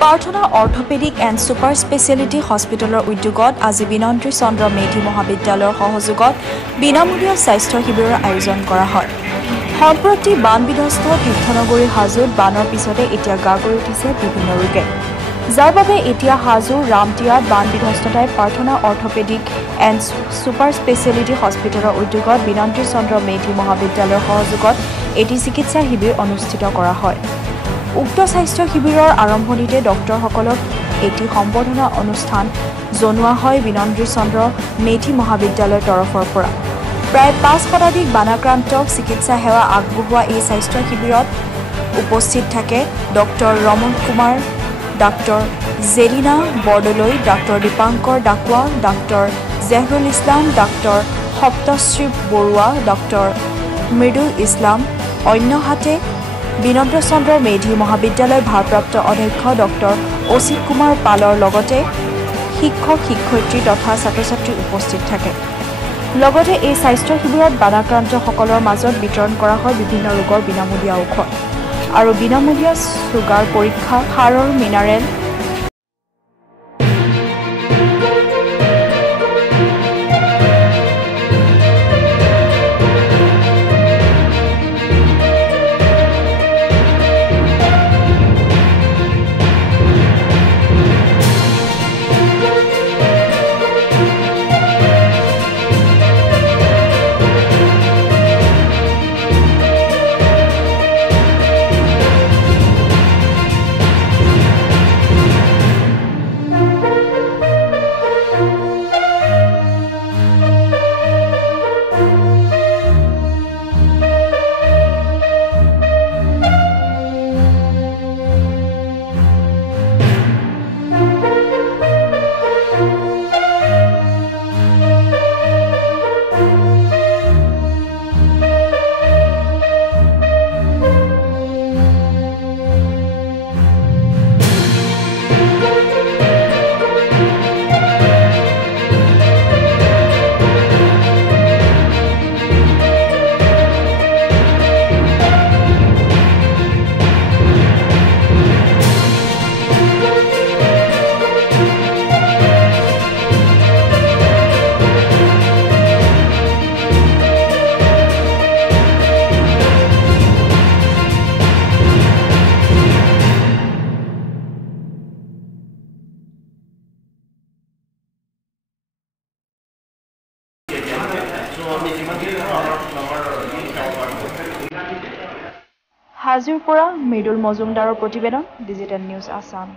Parthona Orthopedic and Super Speciality Hospitalor উদ্যোগত আজি বিনন্ত্ৰী চন্দ্ৰ মেধি মহাবিদ্যালয়ৰ সহযোগত বিনামূলীয়া স্বাস্থ্য শিবিৰৰ আয়োজন কৰা হয়। সম্প্ৰতি বান বিধ্বস্ত তীৰ্থনগৰী হাজোত বানৰ পিছতে এতিয়া গা কৰি উঠিছে বিভিন্ন ৰোগে। যাৰ বাবে এতিয়া হাজো ৰামটিয়াত বান বিধ্বস্ততাই পাৰ্থনা অৰ্থপেডিক এণ্ড ছুপাৰ স্পেচিয়েলিটি হস্পিটেলৰ উদ্যোগত বিনন্ত্ৰী চন্দ্ৰ মেধি মহাবিদ্যালয়ৰ সহযোগত এটি চিকিৎসা শিবিৰ অনুষ্ঠিত কৰা হয়। উক্ত স্বাস্থ্য শিবিৰৰ আৰম্ভণিতে ডক্টৰসকলক এটি সম্বৰ্ধনা অনুষ্ঠান জনোৱা হয় বিনন্ত্ৰী চন্দ্ৰ মেধি মহাবিদ্যালয়ৰ তৰফৰ পৰা। প্ৰায় ৫ শতাধিক বানাক্ৰান্তক চিকিৎসা সেৱা আগবঢ়োৱা এই স্বাস্থ্য শিবিৰত উপস্থিত থাকে doctor Raman Kumar, doctor Jelina Bordoloi, doctor Dipankar Dakua, doctor Jehrul Islam, doctor Saptashree Baruah, doctor Mridul Islam, অন্যহাতে বিনন্ত্ৰী চন্দ্ৰ মেধি মহাবিদ্যালয়ৰ ভাৰপ্ৰাপ্ত অধ্যক্ষ ডক্টৰ অচিত কুমাৰ পালৰ লগতে শিক্ষক শিক্ষয়িত্ৰী তথা ছাত্ৰ ছাত্ৰী উপস্থিত থাকে। লগতে এই স্বাস্থ্য শিবিৰত বানাক্ৰান্তসকলৰ মাজত বিতৰণ কৰা হয় বিভিন্ন ৰোগৰ বিনামূলীয়া ঔষধ আৰু বিনামূলীয়া চুগাৰ পৰীক্ষা, সাৰৰ মিনাৰেল হাজোৰ পৰা মৃদুল মজুমদাৰৰ প্ৰতিবেদন, ডিজিটেল নিউজ আছাম।